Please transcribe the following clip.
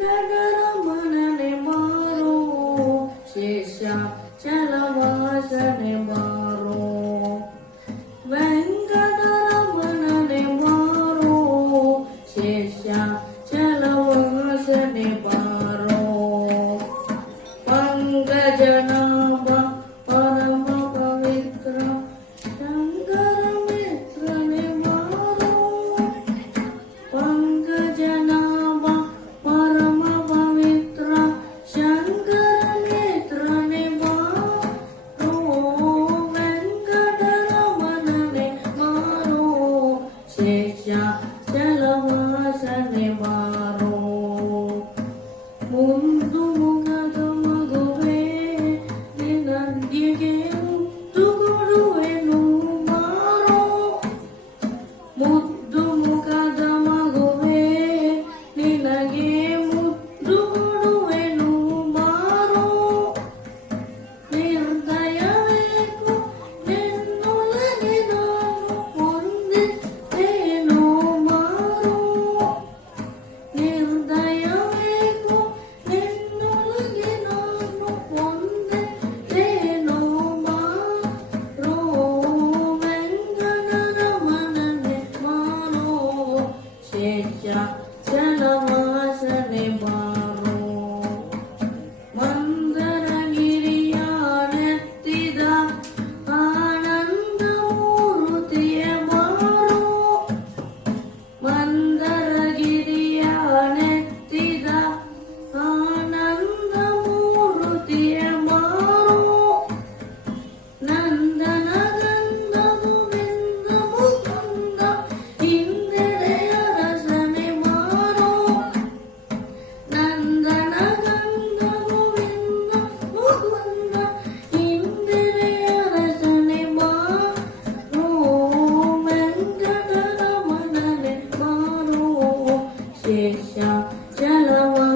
ವೆಂಕಟರಮಣನೆ ಬಾರೋ ಶೇಷಾಚಲವಾಸನೆ ಬಾರೋ ವೆಂಕಟರಮಣನೆ ಬಾರೋ ಶೇಷಾಚಲವಾಸನೆ ಬಾರೋ ಪಂಕಜನಾಭ ಪರಮ ಪವಿತ್ರ ಶಂಕರ ಮಿತ್ರನೆ ಬಾರೋ ಪಂಕಜನಾಭ ಪರಮ ಪವಿತ್ರ ಶಂಕರ ಮಿತ್ರನೆ ಬಾರೋ ವೆಂಕಟರಮಣನೆ ಬಾರೋ ಶೇಷಾಚಲವಾಸನೆ ಬಾರೋ ಮುಂದು ಮುಖದ ಮಗುವೆ ನಿನಗೆ ಮುತ್ತು ಕೊಡುವೆನು ಬಾರೋ ಮುದ್ದು ಮುಖದ ಮಗುವೆ ನಿನಗೆ ಮುದ್ದು ಕೊಡುವೆನು ಬಾರೋ ನಿರ್ದಯವೇಕು ನಿನ್ನೊಳಗೆ ನಾನು ಹೊಂದಿದ್ದೇನೋ ಬಾರೋ ನಿರ್ದಯವೇಕು ನಿನ್ನೊಳಗೆ ನಾನು ಹೊಂದಿದ್ದೇನೋ ಬಾರೋ ವೆಂಕಟರಮಣನೆ ಬಾರೋ ಶೇಷಾಚಲವಾಸನೆ ಬಾರೋ ಮಂದರಗಿರಿಯಾನೆತ್ತಿದ ಆನಂದ ಮೂರುತಿಯ ಬಾರೋ ಮಂದರಗಿರಿಯಾನೆತ್ತಿದ ಆನಂದ ಮೂರುತಿಯ ಬಾರೋ ನಂದನ ಗಂಧ ಗೋವಿಂದ ಮುಕುಂದ ಇಂದಿರೆಯ ರಸನೆ ಬಾರೋ ನಂದನ ಗಂಧ ಗೋವಿಂದ ಮುಕುಂದ ಇಂದಿರೆಯ ರಸನೆ ಬಾರೋ ವೆಂಕಟರಮಣನೆ ಬಾರೋ ಶೇಷಾಚಲವಾಸನೆ